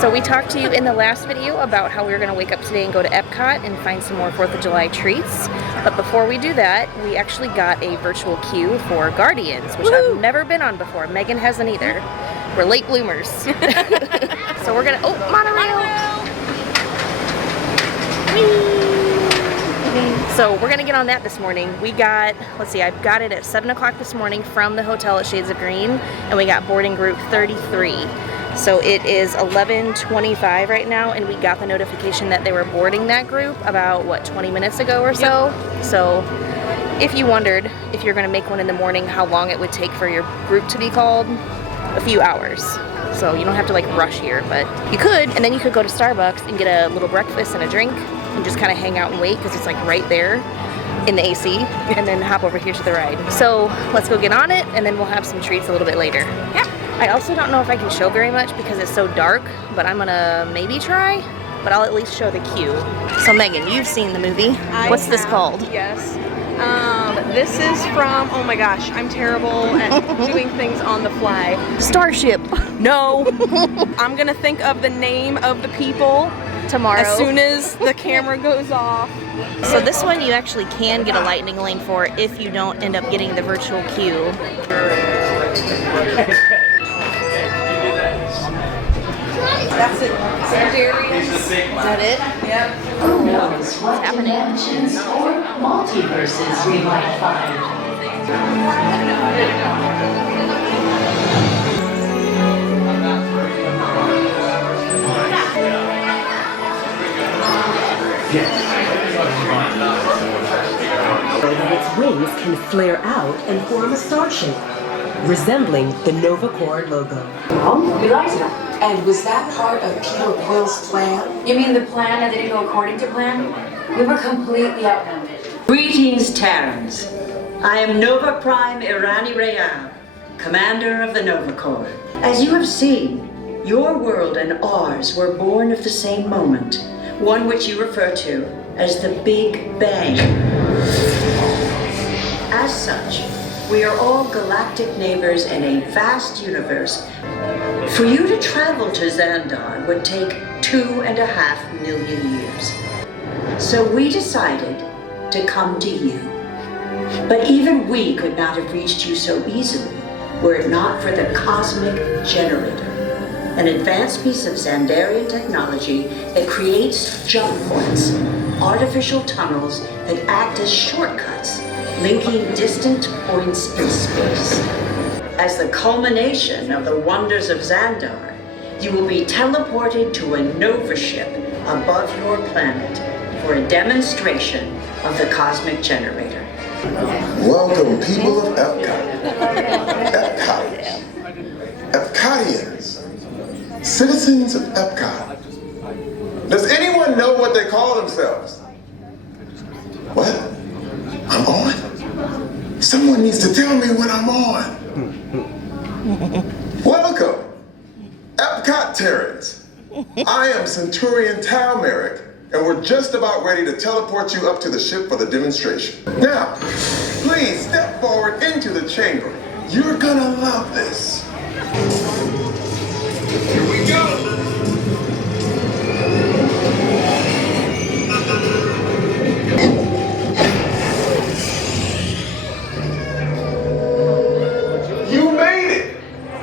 So we talked to you in the last video about how we were going to wake up today and go to Epcot and find some more 4th of July treats. But before we do that, we actually got a virtual queue for Guardians, which I've never been on before. Megan hasn't either. We're late bloomers. So we're going to, oh, monorail. So we're going to get on that this morning. We got, let's see, I got it at 7 o'clock this morning from the hotel at Shades of Green, and we got boarding group 33. So it is 11:25 right now, and we got the notification that they were boarding that group about, what, 20 minutes ago or so? Yep. So if you wondered if you're gonna make one in the morning, how long it would take for your group to be called, a few hours. So you don't have to like rush here, but you could, and then you could go to Starbucks and get a little breakfast and a drink and just kind of hang out and wait because it's like right there in the AC, and then hop over here to the ride. So let's go get on it, and then we'll have some treats a little bit later. Yeah. I also don't know if I can show very much because it's so dark, but I'm gonna maybe try, but I'll at least show the queue. So Megan, you've seen the movie. What's this called? Yes. This is from, oh my gosh, I'm terrible at doing things on the fly. Starship. No. I'm gonna think of the name of the people tomorrow as soon as the camera goes off. So this one you actually can get a lightning lane for if you don't end up getting the virtual queue. That's it. Sandarians. Is that it? Yep. What's happening? Or multiverses we might find. Its wings can flare out and form a star shape, resembling the Nova Corps logo. We liked it. And was that part of Peter Quill's plan? You mean the plan that didn't go according to plan? We were completely outnumbered. Greetings, Terrans. I am Nova Prime Irani Rayam, commander of the Nova Corps. As you have seen, your world and ours were born of the same moment, one which you refer to as the Big Bang. As such, we are all galactic neighbors in a vast universe. For you to travel to Xandar would take 2.5 million years. So we decided to come to you. But even we could not have reached you so easily were it not for the Cosmic Generator, an advanced piece of Xandarian technology that creates jump points, artificial tunnels that act as shortcuts, linking distant points in space. As the culmination of the wonders of Xandar, you will be teleported to a Nova ship above your planet for a demonstration of the Cosmic Generator. Welcome, people of Epcot. Epcoters. Epcotians. Citizens of Epcot. Does anyone know what they call themselves? What? I'm on? Someone needs to tell me what I'm on. Welcome, Epcot Terrans. I am Centurion Tal Merrick, and we're just about ready to teleport you up to the ship for the demonstration. Now, please step forward into the chamber. You're gonna love this. Here we go. You made it.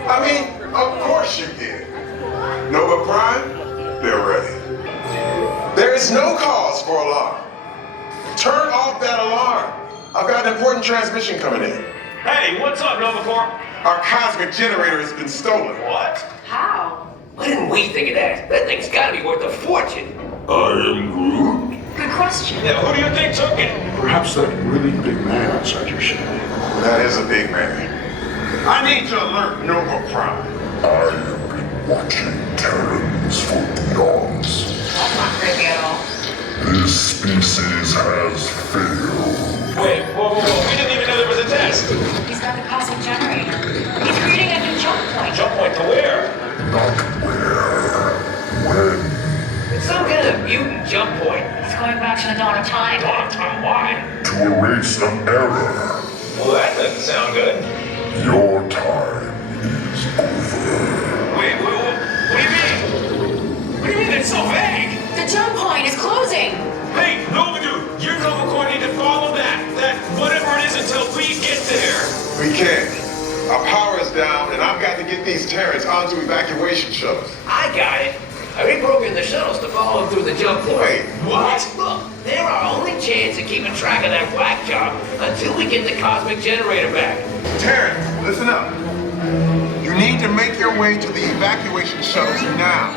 I mean, of course you did. Nova Prime, they're ready. There is no cause for alarm. Turn off that alarm. I've got an important transmission coming in. Hey, what's up, Nova Corps? Our cosmic generator has been stolen. What? How? Why didn't we think of that? That thing's gotta be worth a fortune. I am Groot. Good question. Yeah, who do you think took it? Perhaps that really big man outside your ship. That is a big man. I need to alert Nova Prime. I have been watching Terrans for eons. That's not creepy at all. This species has failed. Wait, whoa. We didn't even know there was a test. He's got the cosmic generator. He's creating a new jump point. Jump point to where? Not where, when. It's some kind of mutant jump point. He's going back to the dawn of time. Dawn of time, why? To erase an error. Well, that doesn't sound good. Your time is over. Wait, what do you mean? got to get these Terrans onto evacuation shuttles. I got it. I reprogrammed the shuttles to follow them through the jump point. Wait, what? Look, they're our only chance of keeping track of that whack job until we get the cosmic generator back. Terrans, listen up. You need to make your way to the evacuation shuttles now.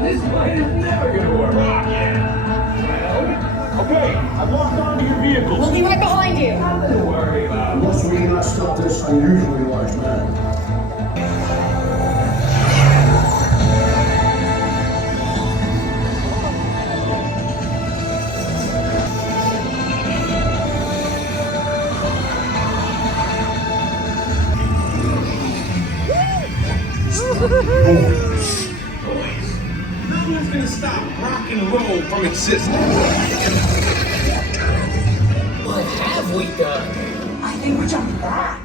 This plane is never gonna work. Okay, I've locked onto your vehicle. We'll be right behind you. Nothing to worry about. Unless we cannot stop this unusually large man. Boys, no one's gonna stop rock and roll from existing. What have we done? I think we're jumping back.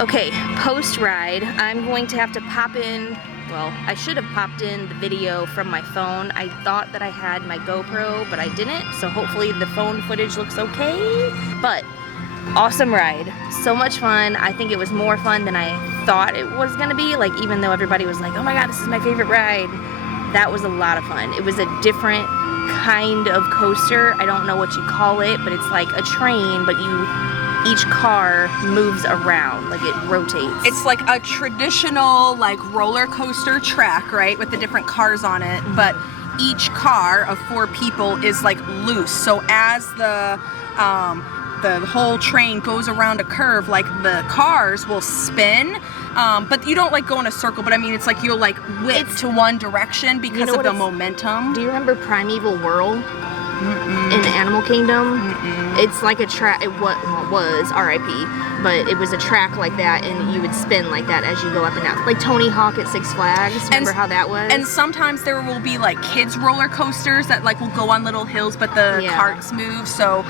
Okay, post-ride, I'm going to have to pop in, well, I should have popped in the video from my phone. I thought that I had my GoPro, but I didn't, so hopefully the phone footage looks okay. But, awesome ride. So much fun. I think it was more fun than I thought it was gonna be. Like, even though everybody was like, oh my god, this is my favorite ride, that was a lot of fun. It was a different kind of coaster. I don't know what you call it, but it's like a train, but each car moves around, like it rotates. It's like a traditional like roller coaster track, right, with the different cars on it, but each car of 4 people is like loose. So as the whole train goes around a curve, like the cars will spin, but you don't like go in a circle, but I mean it's like you'll like whip to one direction because of the momentum. Do you remember Primeval Whirl? In the Animal Kingdom? It's like a track, it was RIP, but it was a track like that, and you would spin like that as you go up and down. Like Tony Hawk at Six Flags, remember how that was? And sometimes there will be like kids roller coasters that like will go on little hills, but the carts move, so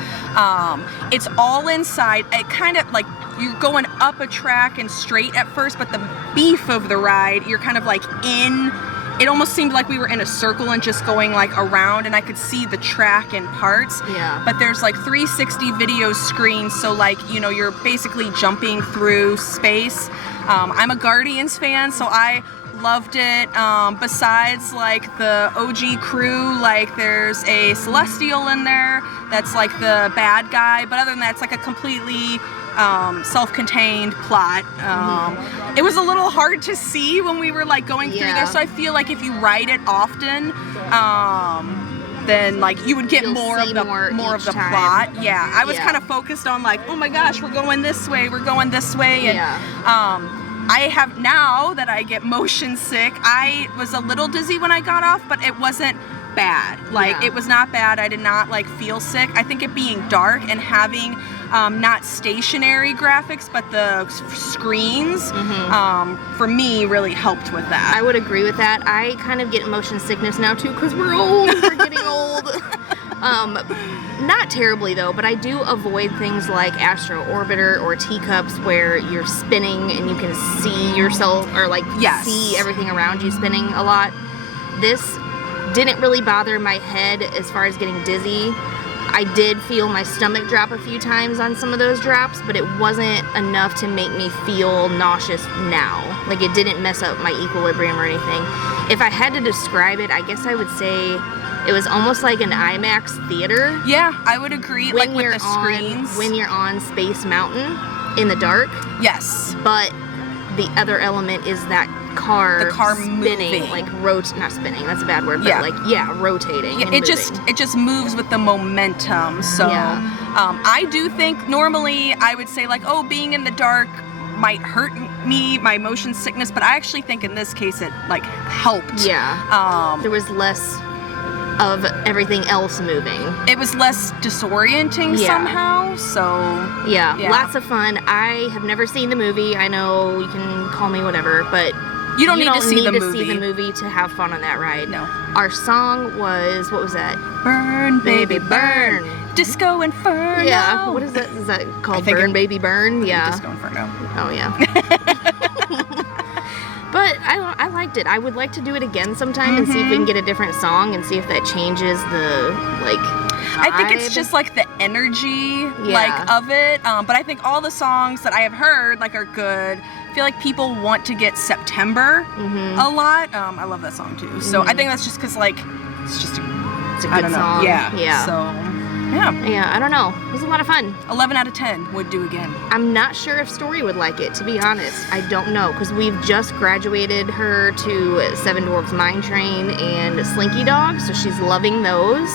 it's all inside. It kind of like, you're going up a track and straight at first, but the beef of the ride, you're kind of like in. It almost seemed like we were in a circle and just going like around, and I could see the track in parts. Yeah. But there's like 360 video screens, so like, you know, you're basically jumping through space. I'm a Guardians fan, so I loved it. Besides like the OG crew, like there's a Celestial in there that's like the bad guy, but other than that, it's like a completely self-contained plot. It was a little hard to see when we were like going through there, so I feel like if you ride it often, then like you would get more of the plot. Yeah, I was kind of focused on like, oh my gosh, we're going this way, and I have, now that I get motion sick, I was a little dizzy when I got off, but it wasn't bad. Like it was not bad. I did not like feel sick. I think it being dark and having not stationary graphics, but the screens, for me really helped with that. I would agree with that. I kind of get motion sickness now too, because we're old. We're getting old. Not terribly though, but I do avoid things like Astro Orbiter or teacups where you're spinning and you can see yourself or like see everything around you spinning a lot. This didn't really bother my head as far as getting dizzy. I did feel my stomach drop a few times on some of those drops, but it wasn't enough to make me feel nauseous now. Like it didn't mess up my equilibrium or anything. If I had to describe it, I guess I would say it was almost like an IMAX theater. Yeah, I would agree. When like with the screens. When you're on Space Mountain in the dark. Yes. But the other element is that car spinning, moving. like not spinning, that's a bad word, but rotating. Yeah, and it just moves with the momentum. So I do think normally I would say like, oh, being in the dark might hurt me, my motion sickness, but I actually think in this case it like helped. Yeah. There was less of everything else moving. It was less disorienting somehow, so... Yeah, lots of fun. I have never seen the movie. I know you can call me whatever, but you don't need to see the movie to have fun on that ride. No. Our song was, what was that? Burn, baby, burn. Disco Inferno. Yeah, what is that? Is that called Burn, Baby, Burn? Yeah. Disco Inferno. Oh, yeah. But I liked it. I would like to do it again sometime and see if we can get a different song and see if that changes the, like, vibe. I think it's just, like, the energy, like, of it. But I think all the songs that I have heard, like, are good. I feel like people want to get September a lot. I love that song, too. So I think that's just because, like, it's just it's a good song. Yeah. So... Yeah, I don't know. It was a lot of fun. 11 out of 10 would do again. I'm not sure if Story would like it, to be honest. I don't know, because we've just graduated her to Seven Dwarfs Mine Train and Slinky Dog, so she's loving those.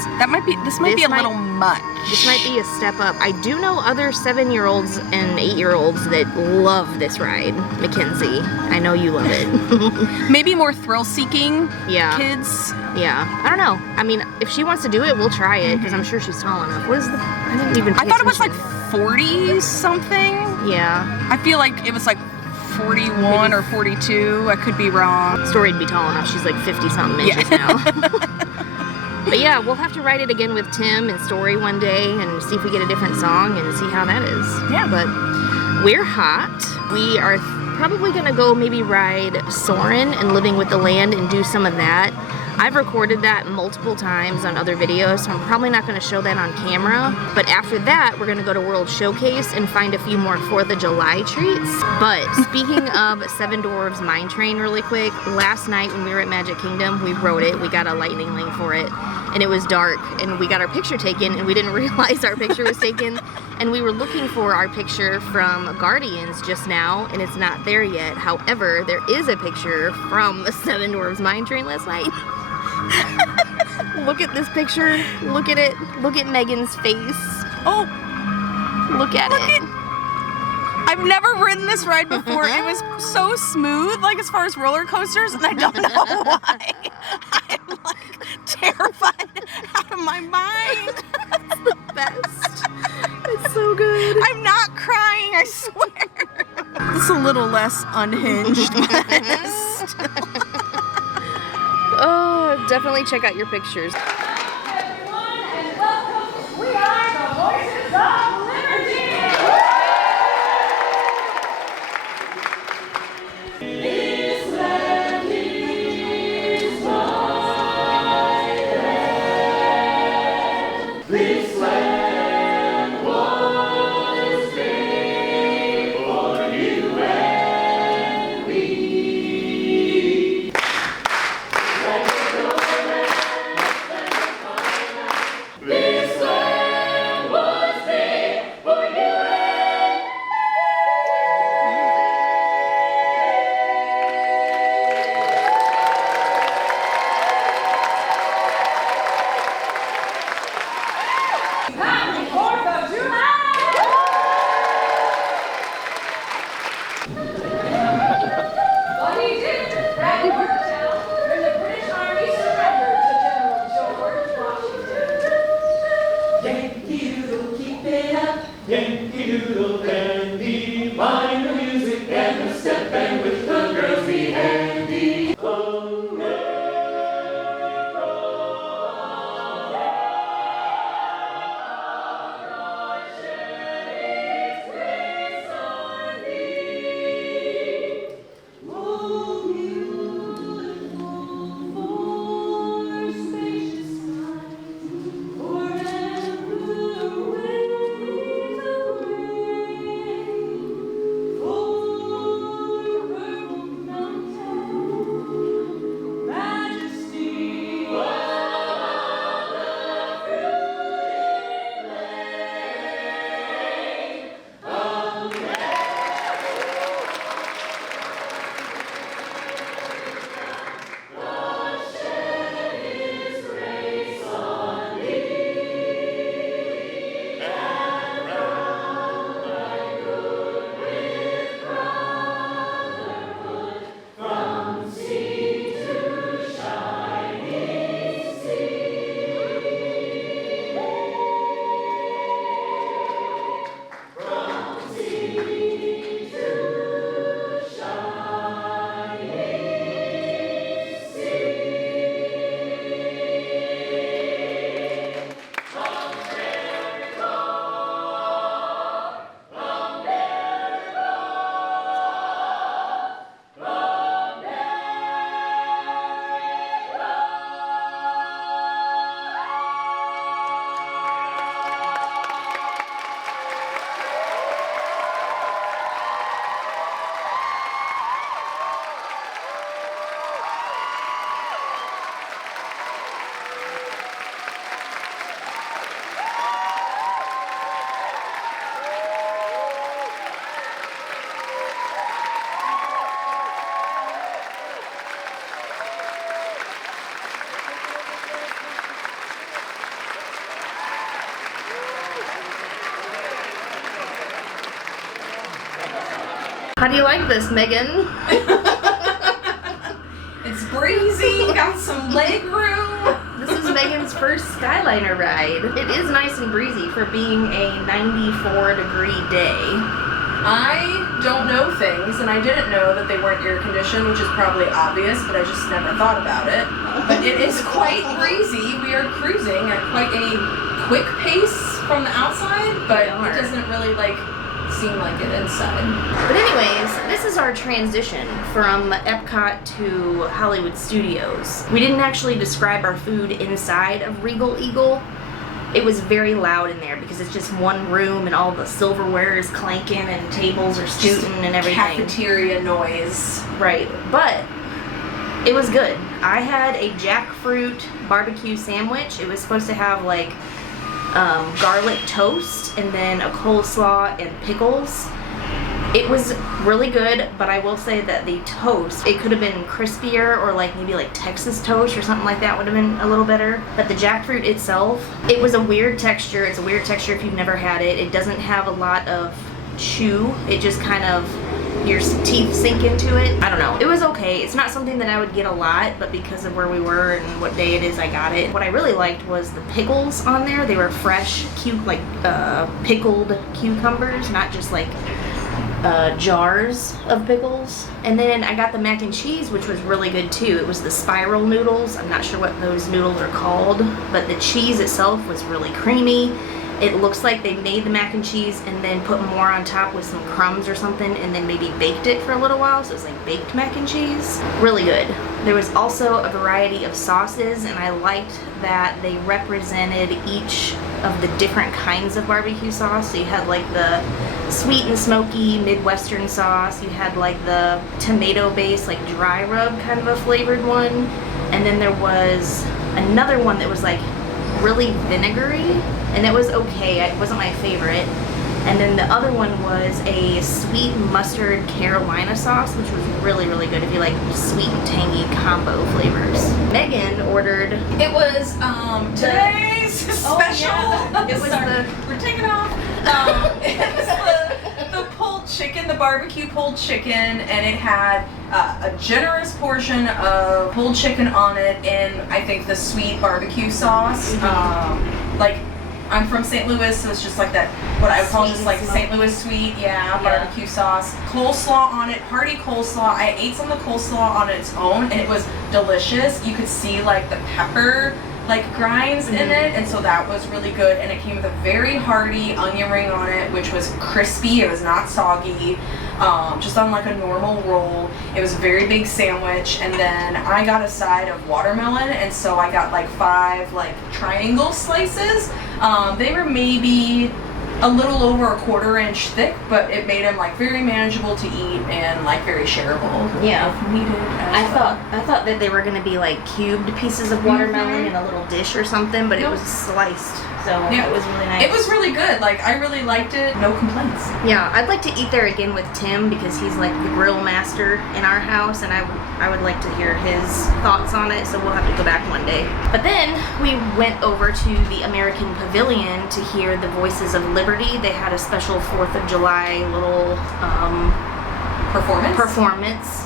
This might be a little much. This might be a step up. I do know other 7-year-olds and 8-year-olds that love this ride. Mackenzie, I know you love it. Maybe more thrill-seeking kids. Yeah, I don't know. I mean, if she wants to do it, we'll try it, because I'm sure she's tall enough. What is the... I thought it was like 40 something. Yeah. I feel like it was like 41 or 42. I could be wrong. Story'd be tall enough. She's like 50 something inches now. But yeah, we'll have to write it again with Tim and Story one day and see if we get a different song and see how that is. Yeah. But we're hot. We are probably gonna go maybe ride Soarin' and Living with the Land and do some of that. I've recorded that multiple times on other videos, so I'm probably not going to show that on camera. But after that, we're going to go to World Showcase and find a few more 4th of July treats. But speaking of Seven Dwarfs Mine Train really quick, last night when we were at Magic Kingdom, we rode it. We got a lightning lane for it, and it was dark, and we got our picture taken, and we didn't realize our picture was taken. And we were looking for our picture from Guardians just now, and it's not there yet. However, there is a picture from Seven Dwarfs Mine Train last night. Look at this picture. Look at it. Look at Megan's face. Oh, look at it. I've never ridden this ride before. It was so smooth, like as far as roller coasters, and I don't know why. I'm like terrified out of my mind. It's the best. It's so good. I'm not crying, I swear. It's a little less unhinged, but still. Oh, definitely check out your pictures. Hi, everyone, and welcome. We are the Voices of Liberty. This land is my land. This land was made for you and me. Let the How do you like this, Megan? It's breezy, got some leg room. This is Megan's first Skyliner ride. It is nice and breezy for being a 94-degree day. I don't know things, and I didn't know that they weren't air conditioned, which is probably obvious, but I just never thought about it. But it is quite breezy. We are cruising at quite a quick pace from the outside, but it doesn't really seem like it inside. But anyways, this is our transition from Epcot to Hollywood Studios. We didn't actually describe our food inside of Regal Eagle. It was very loud in there because it's just one room and all the silverware is clanking and tables are scooting and everything. Cafeteria noise. Right, but it was good. I had a jackfruit barbecue sandwich. It was supposed to have garlic toast and then a coleslaw and pickles. It was really good, but I will say that the toast, it could have been crispier or maybe Texas toast or something like that would have been a little better. But the jackfruit itself, it was a weird texture. It's a weird texture if you've never had it. It doesn't have a lot of chew. It just kind of, your teeth sink into it. I don't know. It was okay. It's not something that I would get a lot, but because of where we were and what day it is, I got it. What I really liked was the pickles on there. They were fresh, pickled cucumbers, not just jars of pickles. And then I got the mac and cheese, which was really good too. It was the spiral noodles. I'm not sure what those noodles are called, but the cheese itself was really creamy. It looks like they made the mac and cheese and then put more on top with some crumbs or something and then maybe baked it for a little while, so it was like baked mac and cheese. Really good. There was also a variety of sauces, and I liked that they represented each of the different kinds of barbecue sauce. So you had the sweet and smoky Midwestern sauce, you had the tomato based dry rub kind of a flavored one, and then there was another one that was really vinegary, and it was okay. It wasn't my favorite. And then the other one was a sweet mustard Carolina sauce, which was really, really good if you like sweet and tangy combo flavors. Megan ordered... It was today's special. Yeah. It was we're taking off. It was the pulled chicken, the barbecue pulled chicken, and it had a generous portion of pulled chicken on it in, I think, the sweet barbecue sauce. I'm from St. Louis, so it's just that, what I would call just St. Louis sweet, barbecue sauce. Coleslaw on it, hearty coleslaw. I ate some of the coleslaw on its own, and it was delicious. You could see the pepper grinds in it, and so that was really good. And it came with a very hearty onion ring on it, which was crispy. It was not soggy, just on a normal roll. It was a very big sandwich, and then I got a side of watermelon, and so I got 5 triangle slices. They were maybe a little over a 1/4 inch thick, but it made them very manageable to eat and very shareable. Yeah, if needed. I thought that they were gonna be cubed pieces of watermelon in a little dish or something, but it was sliced, so it was really nice. It was really good. I really liked it. No complaints. Yeah, I'd like to eat there again with Tim because he's the grill master in our house, and I would like to hear his thoughts on it, so we'll have to go back one day. But then we went over to the American Pavilion to hear the Voices of Liberty. They had a special 4th of July little performance,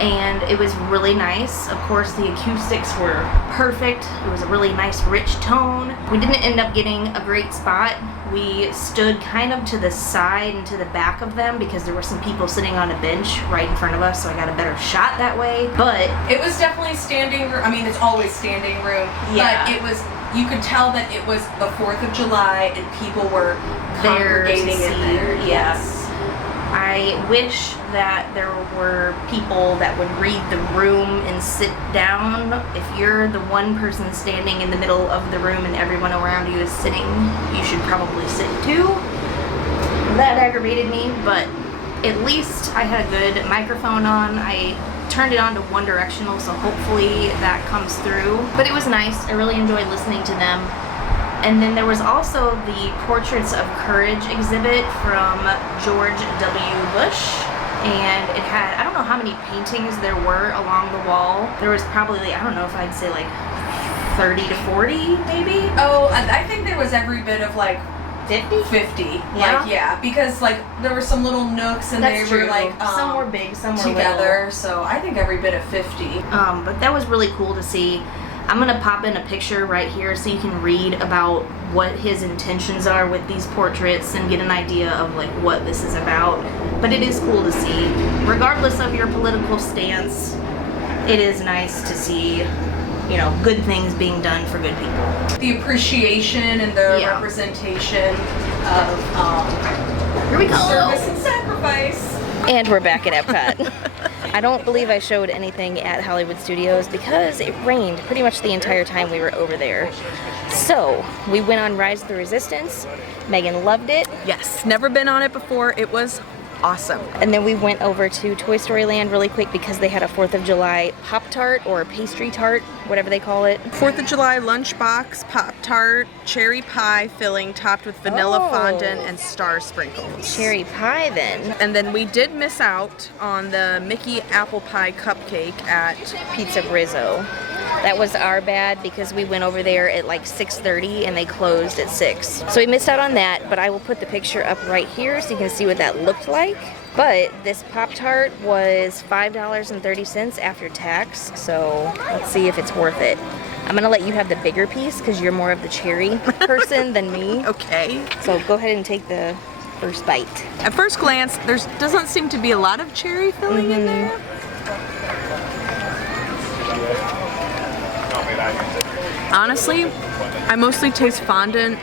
and it was really nice. Of course, the acoustics were perfect. It was a really nice rich tone. We didn't end up getting a great spot. We stood kind of to the side and to the back of them because there were some people sitting on a bench right in front of us, so I got a better shot that way. But it was definitely standing room. I mean, it's always standing room. Yeah. But it was, you could tell that it was the 4th of July and people were there congregating in there. Yes. I wish that there were people that would read the room and sit down. If you're the one person standing in the middle of the room and everyone around you is sitting, you should probably sit too. That aggravated me, but at least I had a good microphone on. I turned it on to one directional, so hopefully that comes through. But it was nice. I really enjoyed listening to them. And then there was also the Portraits of Courage exhibit from George W. Bush. And it had, I don't know how many paintings there were along the wall. There was probably, I don't know if I'd say 30 to 40 maybe? Oh, I think there was every bit of 50? 50. Yeah? Like, yeah, because like there were some little nooks and That's they true. were like some were big, some were together. So I think every bit of 50. But that was really cool to see. I'm gonna pop in a picture right here so you can read about what his intentions are with these portraits and get an idea of like what this is about. But it is cool to see. Regardless of your political stance, it is nice to see, you know, good things being done for good people. The appreciation and the representation of Here we go. service and sacrifice. And we're back at Epcot. I don't believe I showed anything at Hollywood Studios because it rained pretty much the entire time we were over there. So, we went on Rise of the Resistance. Megan loved it. Yes, never been on it before. It was awesome. And then we went over to Toy Story Land really quick because they had a 4th of July Pop-Tart or pastry tart, whatever they call it. 4th of July lunchbox Pop-Tart, cherry pie filling topped with vanilla fondant and star sprinkles. Cherry pie then. And then we did miss out on the Mickey apple pie cupcake at Pizza Brizzo. That was our bad because we went over there at like 6:30 and they closed at 6. So we missed out on that, but I will put the picture up right here so you can see what that looked like. But this Pop-Tart was $5.30 after tax, so let's see if it's worth it. I'm gonna let you have the bigger piece because you're more of the cherry person than me. Okay. So go ahead and take the first bite. At first glance, there doesn't seem to be a lot of cherry filling in there. Honestly, I mostly taste fondant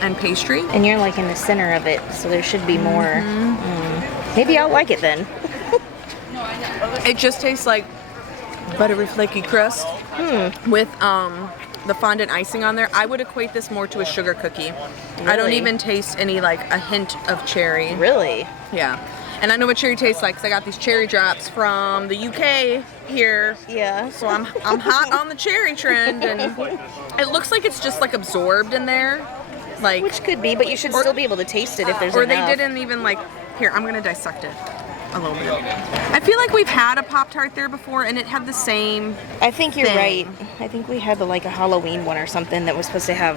and pastry. And you're like in the center of it, so there should be more. Maybe I'll like it then. It just tastes like buttery flaky crust with the fondant icing on there. I would equate this more to a sugar cookie. Really? I don't even taste any like a hint of cherry. Really? Yeah. And I know what cherry tastes like because I got these cherry drops from the UK here. Yeah. So I'm hot on the cherry trend, and it looks like it's just like absorbed in there. Like, which could be, but you should still be able to taste it if there's enough. Or they didn't even like, here, I'm gonna dissect it a little bit. I feel like we've had a Pop-Tart there before and it had the same I think you're thing. right. I think we had like a Halloween one or something that was supposed to have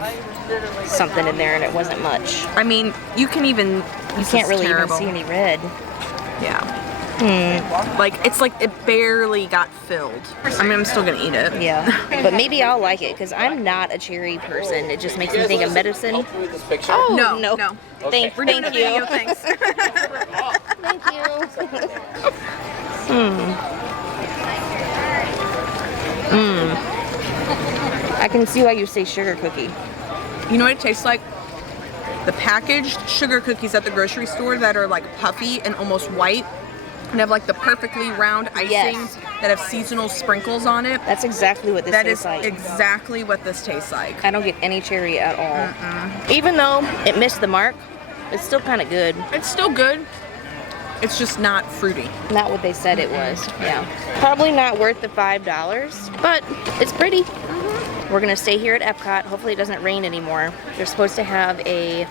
something in there and it wasn't much. I mean, you can even, You can't really even see any red. Yeah. Like, it's like it barely got filled. I mean, I'm still gonna eat it. Yeah. But maybe I'll like it because I'm not a cherry person. It just makes me think of medicine. Oh, no. Thank We're doing a video, you. thanks. Thank you. I can see why you say sugar cookie. You know what it tastes like? The packaged sugar cookies at the grocery store that are like puffy and almost white and have like the perfectly round icing that have seasonal sprinkles on it. That's exactly what this tastes like. That is exactly what this tastes like. I don't get any cherry at all. Even though it missed the mark, it's still kind of good. It's still good. It's just not fruity. Not what they said it was. Yeah. Probably not worth the $5, but it's pretty. We're gonna stay here at Epcot. Hopefully it doesn't rain anymore. They're supposed to have a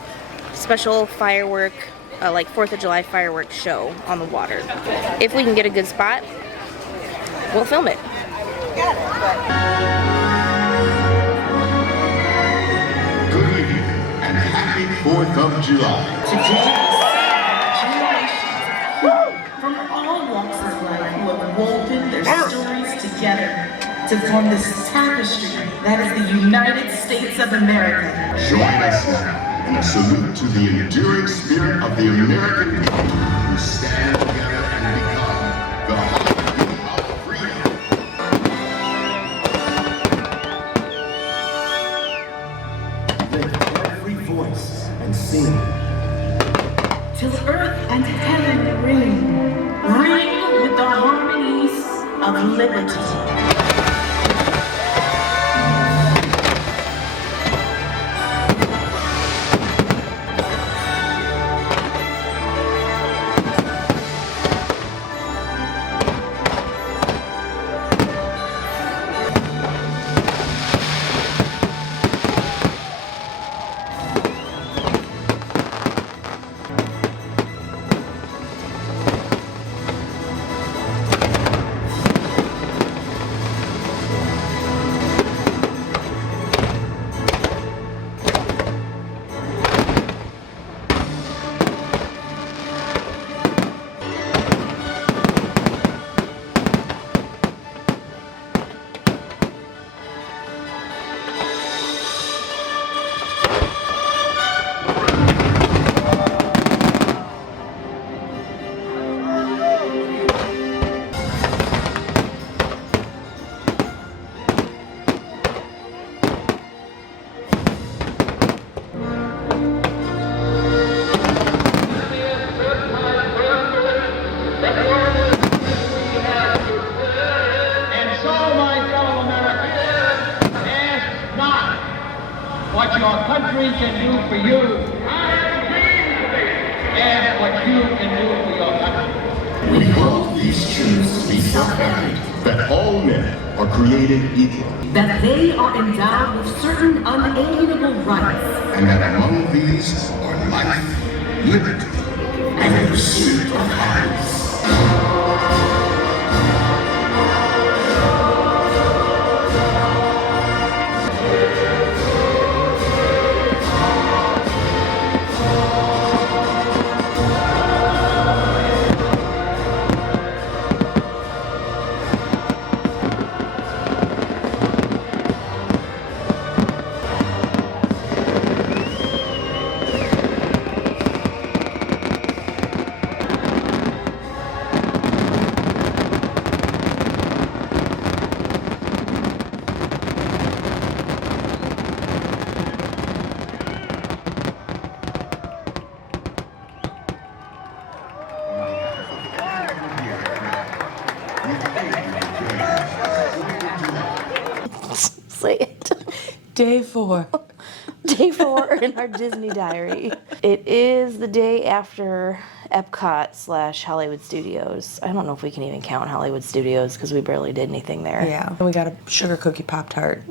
special firework, like 4th of July fireworks show on the water. If we can get a good spot, we'll film it. Good evening and happy 4th of July. From all walks of life who have woven their stories together to form this tapestry that is the United States of America. Join us now in a salute to the enduring spirit of the American people who stand together and become the heartbeat of freedom. Lift every voice and sing. Till earth and heaven ring with the harmonies of liberty. what your country can do for you. And what you can do for your country. We hold these truths to be self-evident, that all men are created equal. That they are endowed with certain unalienable rights. And that among these are life, liberty, and the pursuit of happiness. Say it. Day 4. Day 4 in our Disney diary. It is the day after Epcot / Hollywood Studios. I don't know if we can even count Hollywood Studios because we barely did anything there. Yeah, we got a sugar cookie Pop-Tart.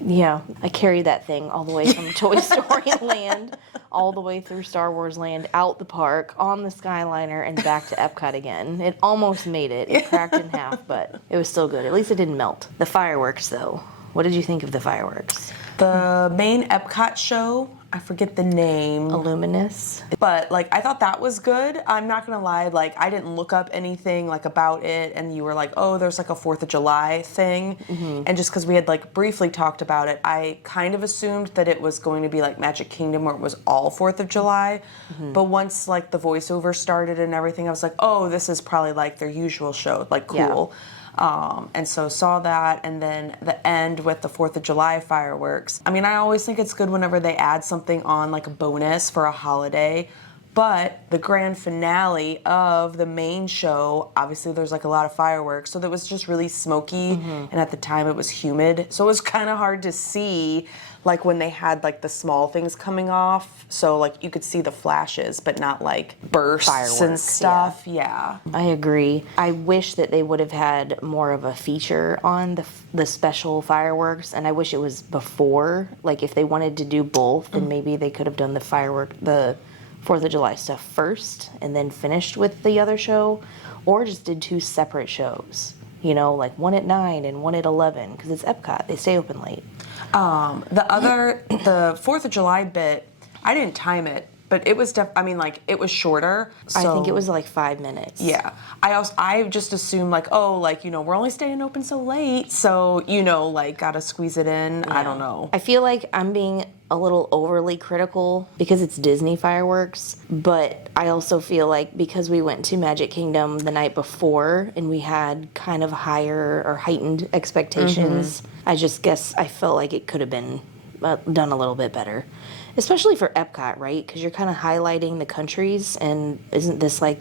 Yeah, I carried that thing all the way from Toy Story Land, all the way through Star Wars Land, out the park, on the Skyliner, and back to Epcot again. It almost made it. It cracked in half, but it was still good. At least it didn't melt. The fireworks, though. What did you think of the fireworks? The main Epcot show, I forget the name. Illuminous. But, like, I thought that was good. I'm not gonna lie, like, I didn't look up anything, like, about it, and you were like, oh, there's, like, a 4th of July thing. Mm-hmm. And just because we had, like, briefly talked about it, I kind of assumed that it was going to be, like, Magic Kingdom, where it was all 4th of July. Mm-hmm. But once, like, the voiceover started and everything, I was like, oh, this is probably, like, their usual show. Like, cool. Yeah. And so saw that, and then the end with the 4th of July fireworks. I mean, I always think it's good whenever they add something on, like a bonus for a holiday, but the grand finale of the main show, obviously there's like a lot of fireworks, so that was just really smoky, and at the time it was humid, so it was kind of hard to see, like when they had like the small things coming off, so like you could see the flashes, but not like bursts Fireworks, and stuff. Yeah. I agree. I wish that they would have had more of a feature on the special fireworks, and I wish it was before. Like if they wanted to do both, then maybe they could have done the 4th of July stuff first and then finished with the other show, or just did 2 separate shows. You know, like one at 9 and one at 11, because it's Epcot. They stay open late. The 4th of July bit, I didn't time it, but it was it was shorter. So, I think it was like 5 minutes. Yeah. I just assumed like, oh, like, you know, we're only staying open so late, so, you know, like, gotta squeeze it in. Yeah. I don't know. I feel like I'm being a little overly critical because it's Disney fireworks, but I also feel like because we went to Magic Kingdom the night before and we had kind of higher or heightened expectations, I just guess I felt like it could have been done a little bit better. Especially for Epcot, right? Because you're kind of highlighting the countries, and isn't this like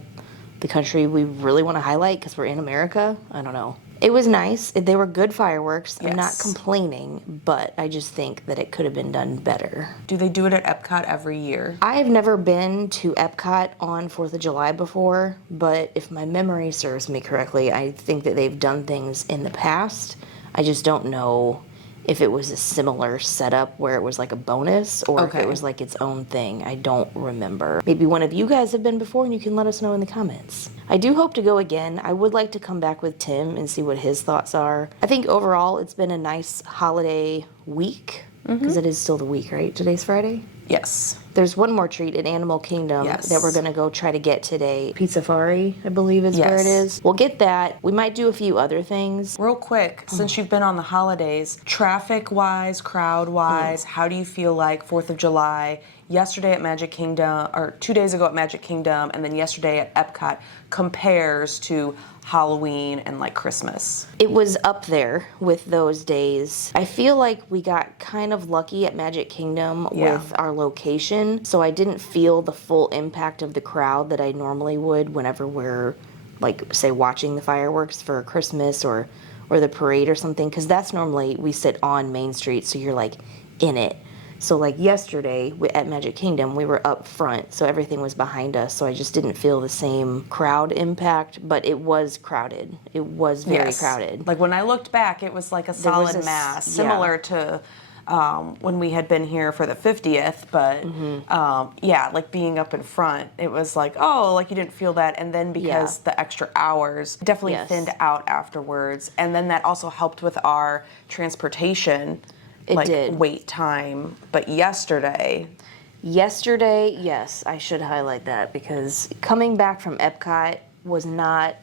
the country we really want to highlight because we're in America? I don't know. It was nice. They were good fireworks. Yes. I'm not complaining, but I just think that it could have been done better. Do they do it at Epcot every year? I've never been to Epcot on 4th of July before, but if my memory serves me correctly, I think that they've done things in the past. I just don't know if it was a similar setup where it was like a bonus or if it was like its own thing. I don't remember. Maybe one of you guys have been before and you can let us know in the comments. I do hope to go again. I would like to come back with Tim and see what his thoughts are. I think overall it's been a nice holiday week because it is still the week, right? Today's Friday? Yes. There's one more treat at Animal Kingdom that we're going to go try to get today. Pizzafari, I believe is where it is. We'll get that. We might do a few other things. Real quick, since you've been on the holidays, traffic-wise, crowd-wise, how do you feel like 4th of July, yesterday at Magic Kingdom, or 2 days ago at Magic Kingdom, and then yesterday at Epcot compares to Halloween and like Christmas? It was up there with those days. I feel like we got kind of lucky at Magic Kingdom with our location, so I didn't feel the full impact of the crowd that I normally would whenever we're, like, say, watching the fireworks for Christmas or the parade or something, because that's normally we sit on Main Street, so you're like in it. So like yesterday at Magic Kingdom, we were up front, so everything was behind us, so I just didn't feel the same crowd impact, but it was crowded. It was very crowded. Like when I looked back, it was like a solid mass, similar to when we had been here for the 50th, but yeah, like being up in front, it was like, oh, like you didn't feel that, and then because the extra hours definitely thinned out afterwards, and then that also helped with our transportation. It did. Wait time. But yesterday, yes, I should highlight that because coming back from Epcot was not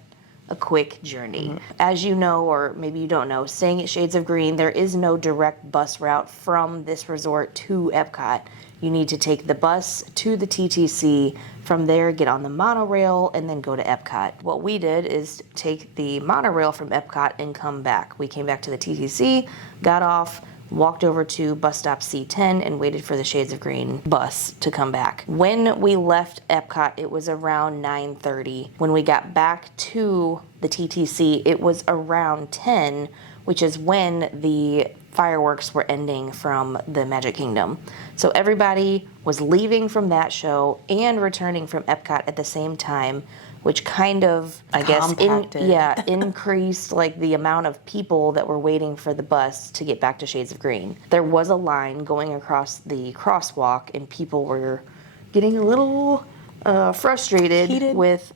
a quick journey. As you know, or maybe you don't know, staying at Shades of Green, there is no direct bus route from this resort to Epcot. You need to take the bus to the TTC, from there get on the monorail, and then go to Epcot. What we did is take the monorail from Epcot and come back. We came back to the TTC, got off, walked over to bus stop C10 and waited for the Shades of Green bus to come back. When we left Epcot, it was around 9:30. When we got back to the TTC, it was around 10, which is when the fireworks were ending from the Magic Kingdom. So everybody was leaving from that show and returning from Epcot at the same time, which kind of, I guess, increased like the amount of people that were waiting for the bus to get back to Shades of Green. There was a line going across the crosswalk, and people were getting a little frustrated with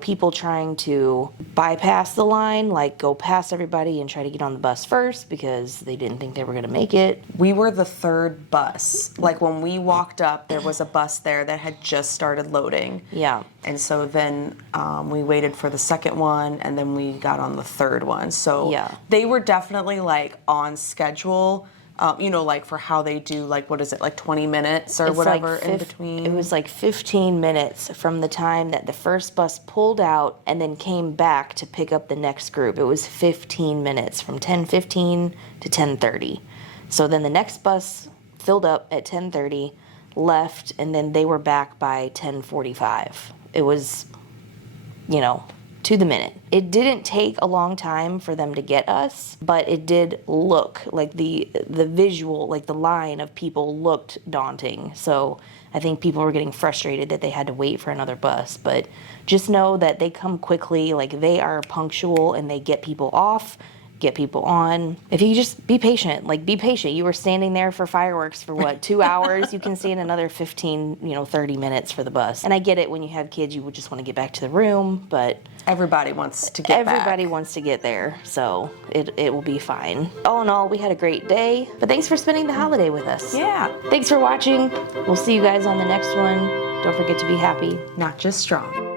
people trying to bypass the line, like go past everybody and try to get on the bus first because they didn't think they were going to make it. We were the third bus. Like when we walked up, there was a bus there that had just started loading. Yeah. And so then we waited for the second one, and then we got on the third one. So they were definitely like on schedule. Like for how they do, like, what is it, like 20 minutes or whatever in between? It was like 15 minutes from the time that the first bus pulled out and then came back to pick up the next group. It was 15 minutes from 10:15 to 10:30. So then the next bus filled up at 10:30, left, and then they were back by 10:45. It was, to the minute. It didn't take a long time for them to get us, but it did look like the visual, like the line of people looked daunting. So I think people were getting frustrated that they had to wait for another bus, but just know that they come quickly, like they are punctual and they get people off, get people on. If you just be patient, You were standing there for fireworks for what, 2 hours? You can see in another 15, 30 minutes for the bus. And I get it, when you have kids, you would just want to get back to the room, but everybody wants to get back. Everybody wants to get there, so it will be fine. All in all, we had a great day, but thanks for spending the holiday with us. Yeah. Thanks for watching. We'll see you guys on the next one. Don't forget to be happy, not just strong.